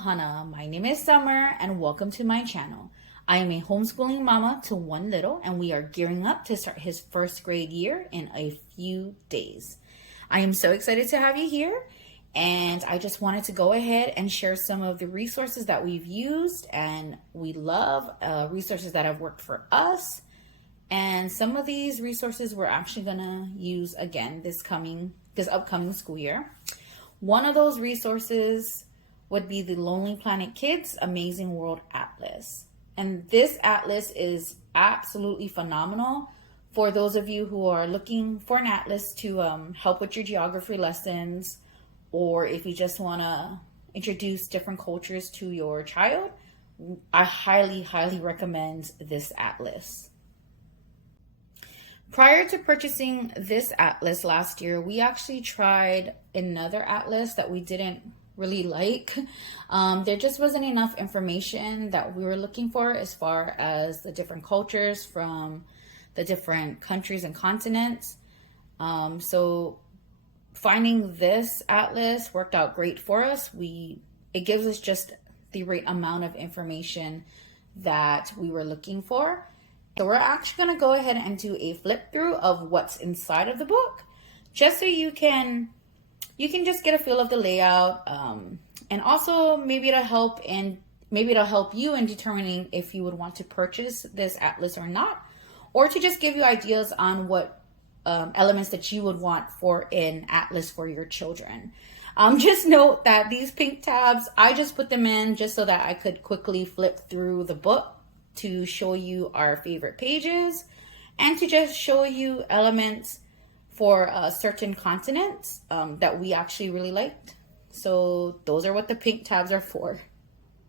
Ohana. My name is Summer and welcome to my channel. I am a homeschooling mama to one little and we are gearing up to start his first grade year in a few days. I am so excited to have you here and I just wanted to go ahead and share some of the resources that we've used and we love, resources that have worked for us. And some of these resources we're actually gonna use again this upcoming school year. One of those resources would be the Lonely Planet Kids Amazing World Atlas. And this atlas is absolutely phenomenal for those of you who are looking for an atlas to help with your geography lessons, or if you just want to introduce different cultures to your child. I highly, highly recommend this atlas. Prior to purchasing this atlas last year, we actually tried another atlas that we didn't really like. There just wasn't enough information that we were looking for as far as the different cultures from the different countries and continents. So finding this atlas worked out great for us. It gives us just the right amount of information that we were looking for. So we're actually going to go ahead and do a flip through of what's inside of the book, just so you can just get a feel of the layout, and also maybe it'll help you in determining if you would want to purchase this atlas or not, or to just give you ideas on what elements that you would want for an atlas for your children. Just note that these pink tabs, I just put them in just so that I could quickly flip through the book to show you our favorite pages and to just show you elements for certain continents that we actually really liked. So those are what the pink tabs are for.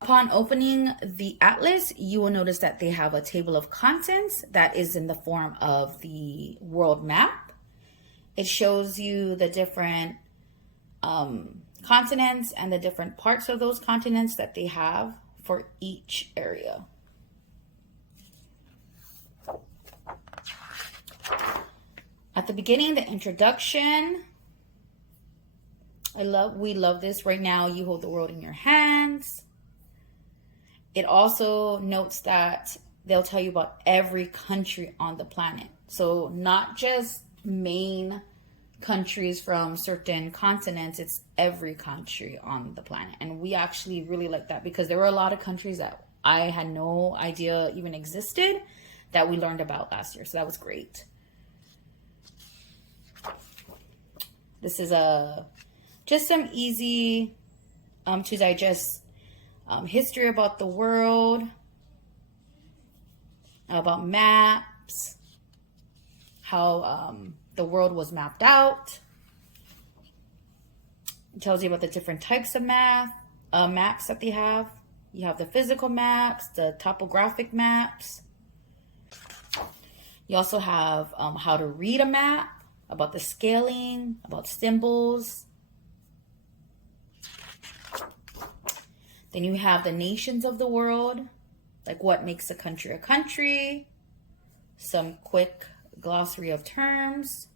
Upon opening the atlas, you will notice that they have a table of contents that is in the form of the world map. It shows you the different continents and the different parts of those continents that they have for each area. At the beginning, the introduction, we love this. Right now, you hold the world in your hands. It also notes that they'll tell you about every country on the planet. So not just main countries from certain continents, it's every country on the planet. And we actually really like that because there were a lot of countries that I had no idea even existed that we learned about last year. So that was great. This is just some easy to digest history about the world, about maps, how the world was mapped out. It tells you about the different types of maps that they have. You have the physical maps, the topographic maps. You also have how to read a map, about the scaling, about symbols. Then you have the nations of the world, like what makes a country, some quick glossary of terms.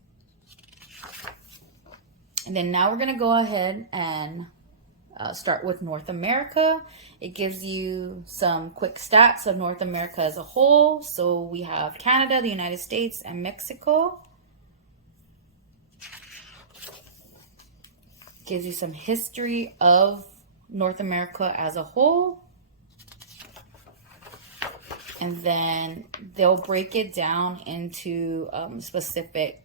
And then now we're going to go ahead and start with North America. It gives you some quick stats of North America as a whole. So we have Canada, the United States, and Mexico. Gives you some history of North America as a whole. And then they'll break it down into specific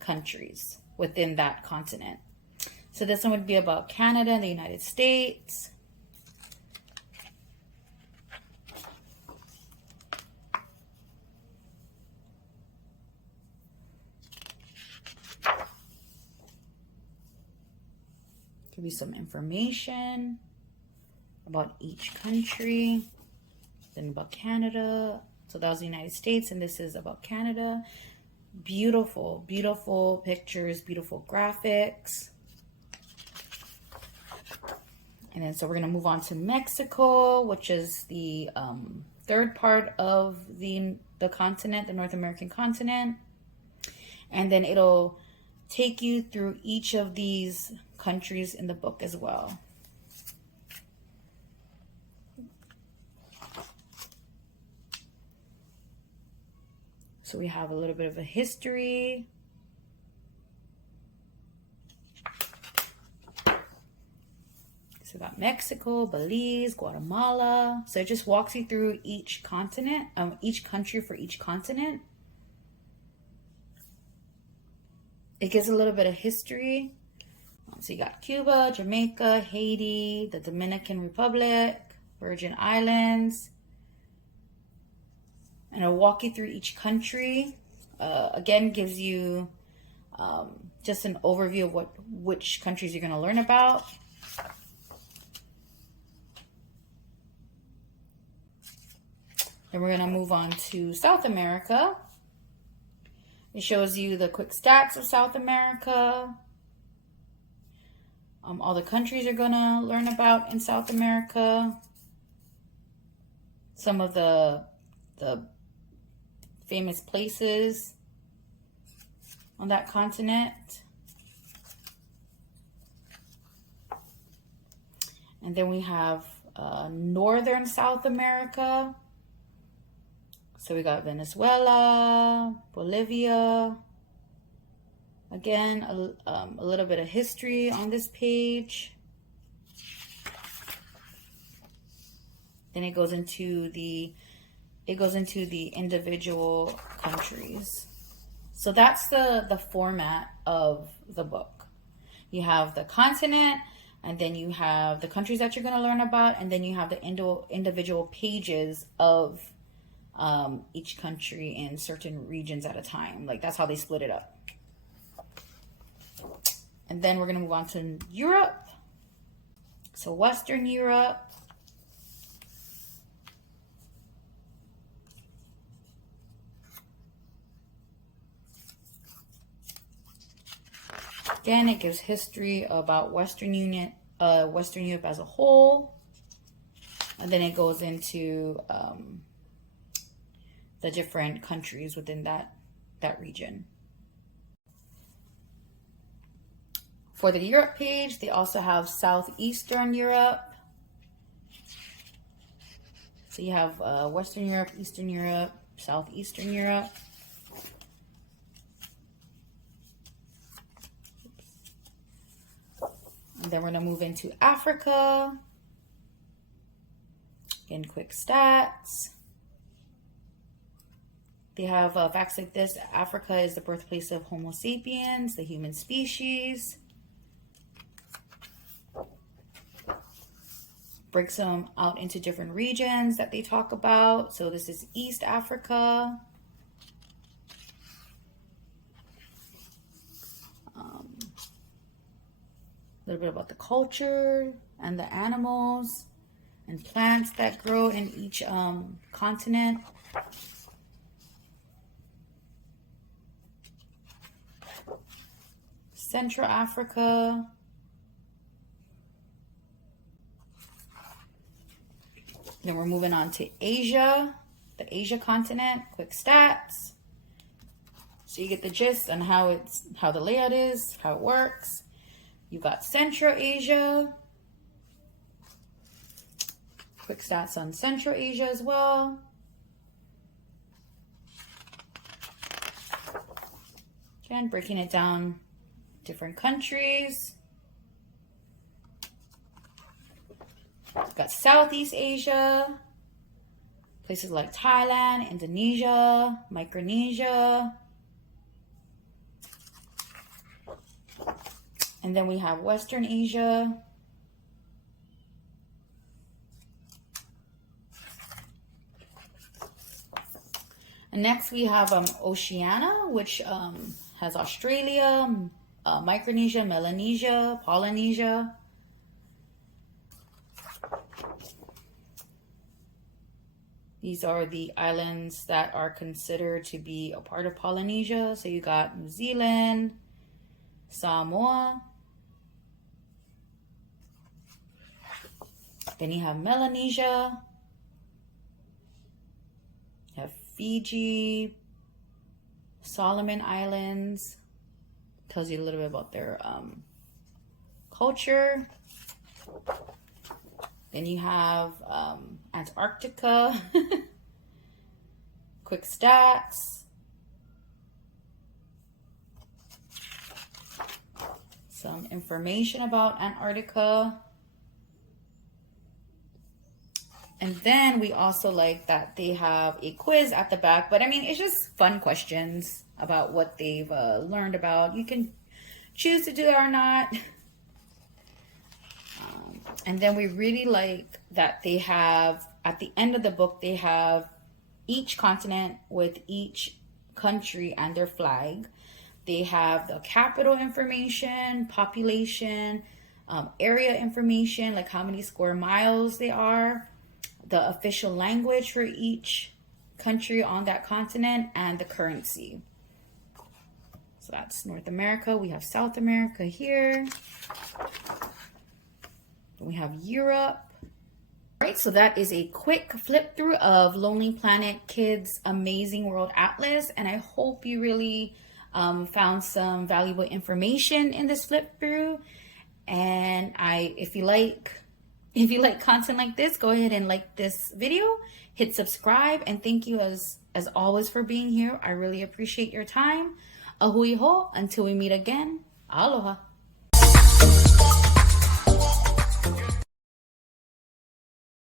countries within that continent. So this one would be about Canada and the United States. Give you some information about each country. Then about Canada. So that was the United States, and this is about Canada. Beautiful, beautiful pictures, beautiful graphics. And then so we're going to move on to Mexico, which is the third part of the continent, the North American continent. And then it'll take you through each of these countries in the book as well. So we have a little bit of a history. So we got Mexico, Belize, Guatemala. So it just walks you through each continent, each country for each continent. It gives a little bit of history. So you got Cuba, Jamaica, Haiti, the Dominican Republic, Virgin Islands. And it'll walk you through each country. Again, gives you just an overview of which countries you're going to learn about. Then we're going to move on to South America. It shows you the quick stats of South America. All the countries you're going to learn about in South America. Some of the famous places on that continent. And then we have Northern South America. So we got Venezuela, Bolivia. Again, a little bit of history on this page. Then it goes into the individual countries. So that's the format of the book. You have the continent, and then you have the countries that you're going to learn about, and then you have the individual pages of each country in certain regions at a time. Like, that's how they split it up. And then we're going to move on to Europe. So Western Europe. Again, it gives history about Western Europe as a whole. And then it goes into the different countries within that region. For the Europe page, they also have Southeastern Europe. So you have Western Europe, Eastern Europe, Southeastern Europe. And then we're going to move into Africa. Again, quick stats. They have facts like this. Africa is the birthplace of Homo sapiens, the human species. Breaks them out into different regions that they talk about. So this is East Africa. A little bit about the culture and the animals and plants that grow in each continent. Central Africa. Then we're moving on to Asia, the Asia continent, quick stats. So you get the gist on how the layout is, how it works. You've got Central Asia. Quick stats on Central Asia as well. Again, breaking it down, different countries. We've got Southeast Asia, places like Thailand, Indonesia, Micronesia. And then we have Western Asia. And next we have Oceania, which has Australia, Micronesia, Melanesia, Polynesia. These are the islands that are considered to be a part of Polynesia. So you got New Zealand, Samoa. Then you have Melanesia. You have Fiji, Solomon Islands. Tells you a little bit about their culture. Then you have Antarctica. Quick stats. information about Antarctica. And then we also like that they have a quiz at the back. But I mean, it's just fun questions about what they've learned about. You can choose to do that or not. And then we really like that they have, at the end of the book, they have each continent with each country and their flag. They have the capital information, population, area information, like how many square miles they are, the official language for each country on that continent, and the currency. So that's North America. We have South America here. We have Europe. All right, so that is a quick flip through of Lonely Planet Kids Amazing World Atlas, and I hope you really found some valuable information in this flip through. And if you like content like this, go ahead and like this video, hit subscribe, and thank you as always for being here. I really appreciate your time. Ahui ho, until we meet again. Aloha.